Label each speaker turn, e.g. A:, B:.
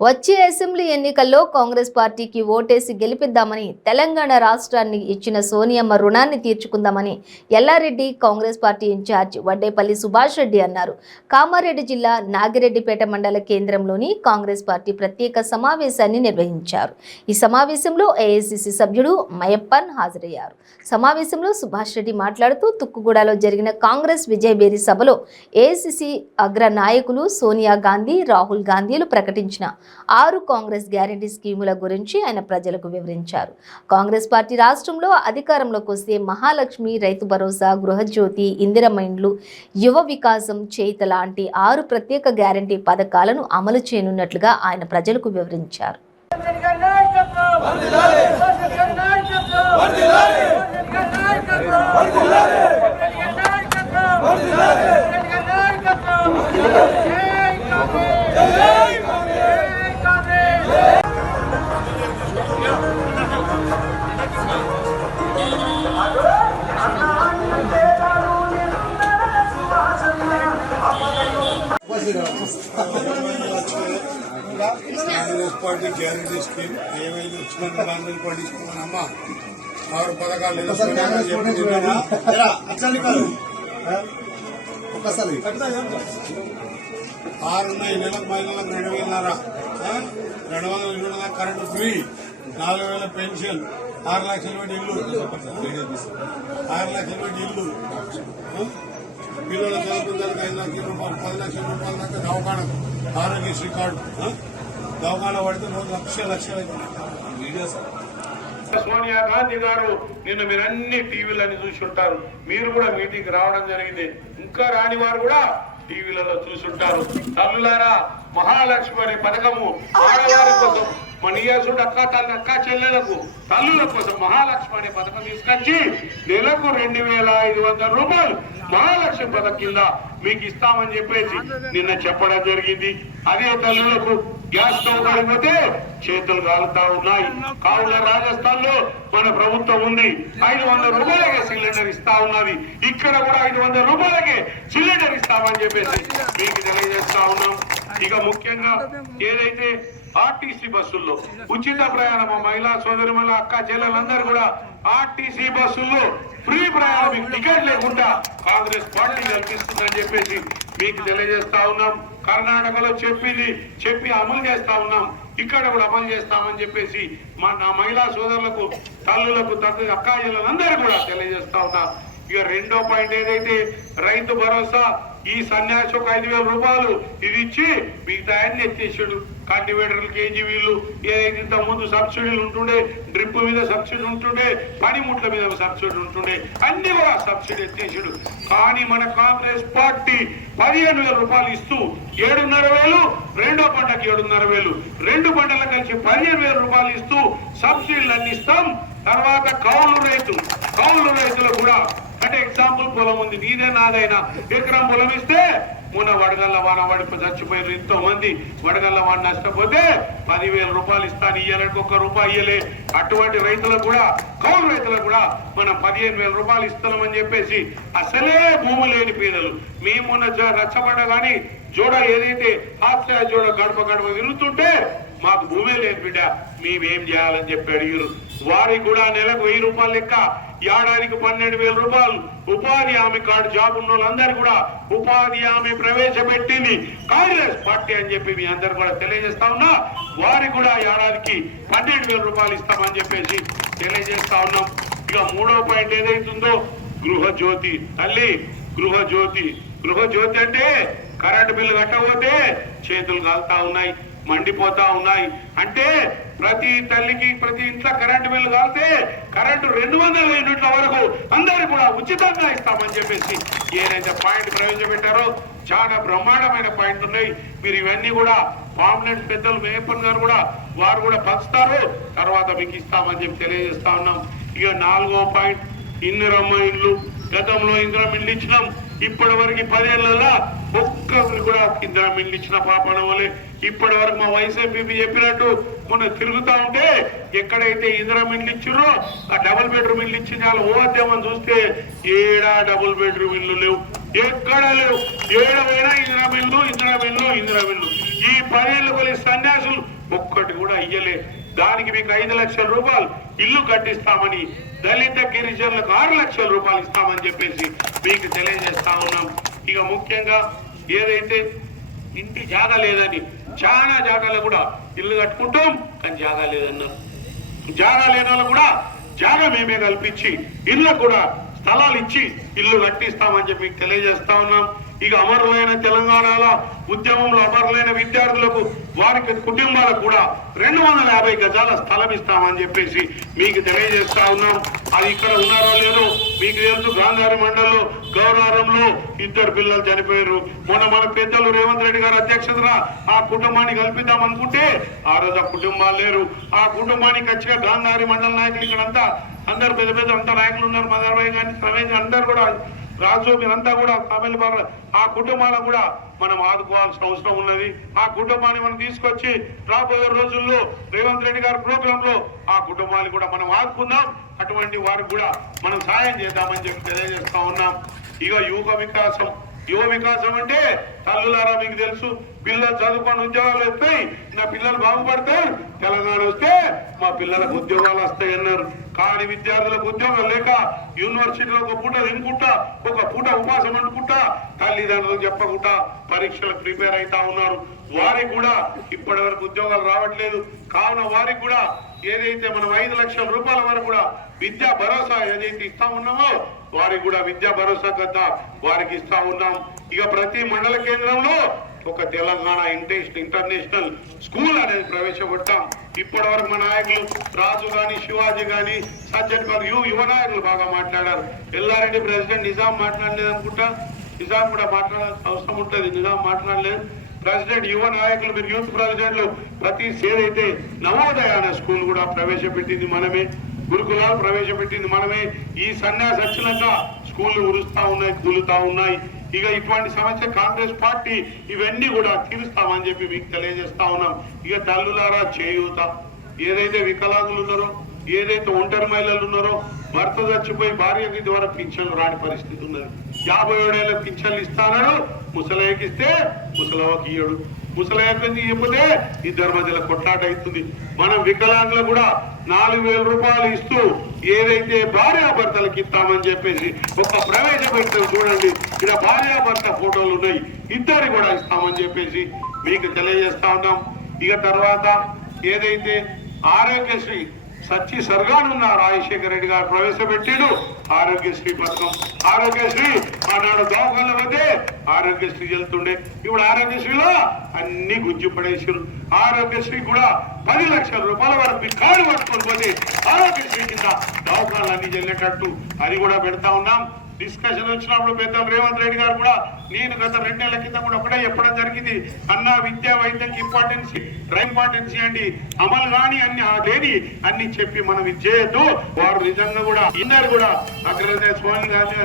A: వచ్చే అసెంబ్లీ ఎన్నికల్లో కాంగ్రెస్ పార్టీకి ఓటేసి గెలిపిద్దామని తెలంగాణ రాష్ట్రాన్ని ఇచ్చిన సోనియమ్మ రుణాన్ని తీర్చుకుందామని Yellareddy Congress party in-charge Vaddepalli Subhash Reddy అన్నారు. కామారెడ్డి జిల్లా నాగిరెడ్డిపేట మండల కేంద్రంలోని కాంగ్రెస్ పార్టీ ప్రత్యేక సమావేశాన్ని నిర్వహించారు. ఈ సమావేశంలో ఏఐసిసి సభ్యుడు మయప్పన్ హాజరయ్యారు. సమావేశంలో సుభాష్ రెడ్డి మాట్లాడుతూ తుక్కుగూడలో జరిగిన కాంగ్రెస్ విజయబేరి సభలో ఏఐసిసి అగ్ర నాయకులు సోనియా గాంధీ రాహుల్ గాంధీలు ప్రకటించిన ఆరు కాంగ్రెస్ గ్యారంటీ స్కీముల గురించి ఆయన ప్రజలకు వివరించారు. కాంగ్రెస్ పార్టీ రాష్ట్రంలో అధికారంలోకి వస్తే మహాలక్ష్మి రైతు భరోసా గృహజ్యోతి ఇందిరమైండ్లు యువ వికాసం చేత లాంటి ఆరు ప్రత్యేక గ్యారంటీ పథకాలను అమలు చేయనున్నట్లుగా ఆయన ప్రజలకు వివరించారు.
B: కాంగ్రెస్ పార్టీ గ్యారంటీ స్కీమ్ ఏమైతే వచ్చిందని కాంగ్రెస్ పార్టీ ఇస్తున్నానమ్మా ఆరు పథకాలు ఏదో సోనియా చెప్పి తిన్నానా?
C: అట్లా కాదు. ఒక్కసారి.
B: ఆరు ఉన్నాయి నెలకు మహిళలకు రెండు వేలన్నర? రెండు వందల ఇరవై కరెంటు ఫ్రీ. నాలుగు వేల పెన్షన్. ఆరు లక్షల ఇల్లు. ఆరు లక్షల ఇల్లు? పిల్లల ఐదు లక్షల రూపాయలు పది లక్షల దాకా ఆరోగ్యశ్రీ కార్డు దవాఖాన పడితే రోజు లక్ష లక్షలు
D: సోనియా గాంధీ గారు నిన్న మీరు అన్ని టీవీలని చూసి ఉంటారు. మీరు కూడా మీటింగ్ రావడం జరిగింది. ఇంకా రాని వారు కూడా టీవీలలో చూసుంటారు తల్లులారా మహాలక్ష్మి అనే పథకము ఆడవారి కోసం మన నియాసుడు అక్క తల్లి అక్క చెల్లెలకు తల్లుల కోసం మహాలక్ష్మి అనే పథకం తీసుకొచ్చి నెలకు రెండు వేల ఐదు వందల రూపాయలు మహాలక్ష్మి పథకం కింద మీకు ఇస్తామని చెప్పేసి నిన్న చెప్పడం జరిగింది. అదే తల్లులకు గ్యాస్ స్టవ్ కాకపోతే చేతులు కాలుతా ఉన్నాయి. కావున రాజస్థాన్లో మన ప్రభుత్వం ఉంది. ఐదు వందల రూపాయలకే సిలిండర్ ఇస్తా ఉన్నది. ఇక్కడ కూడా ఐదు వందల రూపాయలకే సిలిండర్ ఇస్తామని చెప్పేసి మీకు తెలియజేస్తా ఉన్నాం. ఇక ముఖ్యంగా ఏదైతే ఆర్టీసీ బస్సుల్లో ఉచిత ప్రయాణం మహిళా సోదరిమల అక్క చెల్లెలందరూ కూడా ఆర్టీసీ బస్సుల్లో ఫ్రీ ప్రయాణం టికెట్ లేకుండా కాంగ్రెస్ పార్టీ కల్పిస్తుందని చెప్పేసి మీకు తెలియజేస్తా ఉన్నాం. కర్ణాటకలో చెప్పింది చెప్పి అమలు చేస్తా ఉన్నాం. ఇక్కడ కూడా అమలు చేస్తామని చెప్పేసి మా నా మహిళా సోదరులకు తల్లులకు తల్లి అక్కాయిలందరూ కూడా తెలియజేస్తా ఉన్నా. ఇక రెండో పాయింట్ ఏదైతే రైతు భరోసా ఈ సన్యాసి ఒక ఐదు వేల రూపాయలు ఇది ఇచ్చి మిగతా అన్ని ఎత్తేసాడు. కల్టివేటర్లు కేజీ వీళ్ళు ఏదైతే ఇంత ముందు సబ్సిడీలు ఉంటుండే డ్రిప్ మీద సబ్సిడీ ఉంటుండే పనిముట్ల మీద సబ్సిడీ ఉంటుండే అన్ని కూడా సబ్సిడీ ఎత్తేసాడు. కానీ మన కాంగ్రెస్ పార్టీ పదిహేను వేల రూపాయలు ఇస్తూ ఏడున్నర వేలు రెండో పంటకి ఏడున్నర వేలు రెండు పంటలు కలిసి పదిహేను వేల రూపాయలు ఇస్తూ సబ్సిడీలు అన్ని ఇస్తాం. తర్వాత కౌలు రైతు కౌలు రైతులు కూడా అంటే ఎగ్జాంపుల్ పొలం ఉంది నీదే నాదైనా. ఎకరం పొలం ఇస్తే మొన్న వడగల్ల వాన వాడి చచ్చిపోయిన ఎంతో మంది వడగల్ల వాన నష్టపోతే పదివేల రూపాయలు ఇస్తాను ఇయ్యాలంటే ఒక్క రూపాయి ఇయ్యలే. అటువంటి రైతులకు కూడా కౌలు రైతులకు కూడా మనం పదిహేను వేల రూపాయలు ఇస్తున్నామని చెప్పేసి అసలే భూమి లేని పేదలు మేము మొన్న రచ్చబండ కానీ జోడ ఏదైతే హాస్య జోడ గడప గడప తిరుగుతుంటే మాకు భూమే లేదు బిడ్డ. మేమేం చేయాలని చెప్పి అడిగారు వారికి కూడా నెలకు వెయ్యి రూపాయలు లెక్క. ఏడాదికి పన్నెండు వేల రూపాయలు. ఉపాధి హామీ కార్డు జాబ్ ఉన్న వాళ్ళందరూ కూడా ఉపాధి హామీ ప్రవేశపెట్టింది. కాంగ్రెస్ పార్టీ అని చెప్పి మీ అందరు కూడా తెలియజేస్తా ఉన్నా వారికి కూడా ఏడాదికి పన్నెండు వేల రూపాయలు ఇస్తామని చెప్పేసి తెలియజేస్తా ఉన్నాం. ఇక మూడో పాయింట్ ఏదైతుందో గృహజ్యోతి తల్లి గృహజ్యోతి. గృహజ్యోతి అంటే కరెంటు బిల్లు కట్టకపోతే చేతులు కాలుతా ఉన్నాయి. మండిపోతా ఉన్నాయి. అంటే ప్రతి తల్లికి ప్రతి ఇంట్లో కరెంటు బిల్లు కాలితే కరెంటు రెండు వందల యూనిట్ల వరకు అందరు కూడా ఉచితంగా ఇస్తామని చెప్పేసి ఏదైతే పాయింట్ ప్రవేశపెట్టారో చాలా బ్రహ్మాండమైన పాయింట్ ఉన్నాయి. మీరు ఇవన్నీ కూడా పార్లమెంట్ పెద్దలు మేపన్ గారు కూడా వారు కూడా పంచుతారు. తర్వాత మీకు ఇస్తామని చెప్పి తెలియజేస్తా ఉన్నాం. ఇక నాలుగో పాయింట్ ఇందిరమ్మ ఇల్లు. గతంలో ఇందిరమ్మ ఇండ్లు ఇచ్చినాం. ఇప్పటి వరకు పదేళ్ళలో ఒక్కరికి కూడా ఇందిరమ్మ ఇండ్లు ఇచ్చిన పాపన వల్లే ఇప్పటి వరకు మా వైసీపీ చెప్పినట్టు మొన్న తిరుగుతా ఉంటే ఎక్కడైతే ఇందిరా ఇల్లు ఇచ్చిర్రో ఆ డబుల్ బెడ్రూమ్ ఇల్లు ఇచ్చిన చాలా ఓద్యమని చూస్తే ఏడా డబుల్ బెడ్రూమ్ ఇల్లు లేవు. ఎక్కడ లేవు. ఏడవైనా ఇందిరా ఇల్లు ఇందిరా ఇల్లు ఇందిరా ఇల్లు ఈ పదేళ్ళు కొలి సన్యాసులు ఒక్కటి కూడా ఇయ్యలే. దానికి మీకు ఐదు లక్షల రూపాయలు ఇల్లు కట్టిస్తామని దళిత గిరిజనులకు ఆరు లక్షల రూపాయలు ఇస్తామని చెప్పేసి మీకు తెలియజేస్తా ఉన్నాం. ఇక ముఖ్యంగా ఏదైతే ఇంటి జాగా లేదని చాలా జాగాలో కూడా ఇల్లు కట్టుకుంటాం కానీ జాగా లేదన్నారు. జాగా లేని వాళ్ళు కూడా జాగా మేమే కల్పించి ఇళ్ళకు కూడా స్థలాలు ఇచ్చి ఇల్లు కట్టిస్తామని చెప్పి మీకు తెలియజేస్తా ఉన్నాం. ఇక అమరులైన తెలంగాణలో ఉద్యమంలో అమరులైన విద్యార్థులకు వారికి కుటుంబాలకు కూడా రెండు వందల యాభై గజాల స్థలం ఇస్తామని చెప్పేసి మీకు తెలియజేస్తా ఉన్నాం. అది ఇక్కడ ఉన్నారో లేదో మీకు తెలుసు గాంధారి మండలంలో గౌరవరంలో ఇద్దరు పిల్లలు చనిపోయారు. మొన్న మన పెద్దలు రేవంత్ రెడ్డి గారు అధ్యక్షతన ఆ కుటుంబాన్ని కల్పిద్దాం అనుకుంటే ఆ రోజు ఆ కుటుంబాలు లేరు. ఆ కుటుంబానికి వచ్చిన గాంధారి మండల నాయకులు ఇక్కడంతా అందరు పెద్ద పెద్ద అంతా నాయకులు ఉన్నారు. మదర్బాయి కానీ రమేష్ అందరు కూడా రాజు మీరంతా కూడా ఫ్యామిలీ బాగా ఆ కుటుంబాలను కూడా మనం ఆదుకోవాల్సిన అవసరం ఉన్నది. ఆ కుటుంబాన్ని మనం తీసుకొచ్చి రాబోయే రోజుల్లో రేవంత్ రెడ్డి గారి ప్రోగ్రామ్లో ఆ కుటుంబాన్ని కూడా మనం ఆదుకుందాం. అటువంటి వారికి కూడా మనం సాయం చేద్దామని చెప్పి తెలియజేస్తా ఉన్నాం. ఇక యువ వికాసం. యువ వికాసం అంటే తల్లులారా మీకు తెలుసు పిల్లలు చదువుకొని ఉద్యోగాలు వస్తాయి నా పిల్లలు బాగుపడతారు. తెలంగాణ వస్తే మా పిల్లలకు ఉద్యోగాలు వస్తాయి అన్నారు కానీ విద్యార్థులకు ఉద్యోగం లేక యూనివర్సిటీలో ఒక పూట తినుకుంటా ఒక పూట ఉపాసం అనుకుంటా తల్లిదండ్రులు చెప్పకుండా పరీక్షలకు ప్రిపేర్ అవుతా ఉన్నారు. వారికి కూడా ఇప్పటి వరకు ఉద్యోగాలు రావట్లేదు. కావున వారికి కూడా ఏదైతే మనం ఐదు లక్షల రూపాయల వరకు కూడా విద్యా భరోసా ఏదైతే ఇస్తా ఉన్నామో వారికి కూడా విద్యా భరోసా కదా వారికి ఇస్తా ఉన్నాం. ఇక ప్రతి మండల కేంద్రంలో ఒక తెలంగాణ ఇంటర్నేషనల్ ఇంటర్నేషనల్ స్కూల్ అనేది ప్రవేశపెట్టాం. ఇప్పటి వరకు మా నాయకులు రాజు గాని శివాజీ గాని సజ్జన్ గారు యు యువ నాయకులు బాగా మాట్లాడారు. ఎల్లారెడ్డి ప్రెసిడెంట్ నిజాం మాట్లాడలేదు అనుకుంటా? నిజాం కూడా మాట్లాడాల్సిన అవసరం ఉంటుంది. నిజాం మాట్లాడలేదు. ప్రెసిడెంట్ యువ నాయకులు మీరు యూత్ ప్రెసిడెంట్లు ప్రతి సేదైతే నవోదయ అనే స్కూల్ కూడా ప్రవేశపెట్టింది మనమే. గురుకులాలు ప్రవేశపెట్టింది. మనమే ఈ సన్యాసి వచ్చినాక స్కూళ్ళు ఉరుస్తా ఉన్నాయి కూలుతా ఉన్నాయి. ఇక ఇటువంటి సమస్య కాంగ్రెస్ పార్టీ ఇవన్నీ కూడా తీరుస్తామని చెప్పి మీకు తెలియజేస్తా ఉన్నాం. ఇక తల్లులారా చేయూత. ఏదైతే వికలాంగులు ఉన్నారో ఏదైతే ఒంటరి మహిళలు ఉన్నారో భర్త చచ్చిపోయి భార్యకి ద్వారా పింఛన్లు రాని పరిస్థితి ఉన్నది. యాభై ఏడేళ్ళ పింఛన్లు ఇస్తానడు ముసలయ్యకి ఇస్తే ముసలవకి ఇయ్యడు. ముసలయ్యకి ఇవ్వకపోతే ఇద్దరి మధ్యలో కొట్లాట అవుతుంది. మనం వికలాంగులు కూడా నాలుగు వేల రూపాయలు ఇస్తూ ఏదైతే భార్యాభర్తలకు ఇస్తామని చెప్పేసి ఒక ప్రవేశపెట్టారు చూడండి. ఇక్కడ భార్యాభర్త ఫోటోలు ఉన్నాయి. ఇద్దరు కూడా ఇస్తామని చెప్పేసి మీకు తెలియజేస్తా ఉన్నాం. ఇక తర్వాత ఏదైతే ఆరోగ్యశ్రీ సచ్చి సర్గానున్న రాజశేఖర రెడ్డి గారు ప్రవేశపెట్టాడు ఆరోగ్యశ్రీ పథకం. ఆరోగ్యశ్రీ ఆనాడు దవాఖాన పోతే ఆరోగ్యశ్రీ వెళ్తుండే ఇప్పుడు ఆరోగ్యశ్రీలో అన్ని గుజ్జు పడేసారు ఆరోగ్యశ్రీ కూడా పది లక్షల రూపాయల వరకు కాడు పట్టుకొని పోతే ఆరోగ్యశ్రీ కింద దవాఖానాలు అన్ని చెల్లేటట్టు. అది కూడా పెడతా ఉన్నాం. డిస్కషన్ వచ్చినప్పుడు పెద్ద రేవంత్ రెడ్డి గారు కూడా నేను గత రెండేళ్ళ కింద కూడా ఒకటే చెప్పడం జరిగింది. అన్న విద్యా వైద్యంకి ఇంపార్టెన్స్ ఇంపార్టెన్స్ అండి. అమలు కాని అన్ని ఆ లేని అన్ని చెప్పి మనం ఇది చేయొద్దు వారు నిజంగా కూడా ఇద్దరు కూడా అగ్రదే స్వామి గాంధీ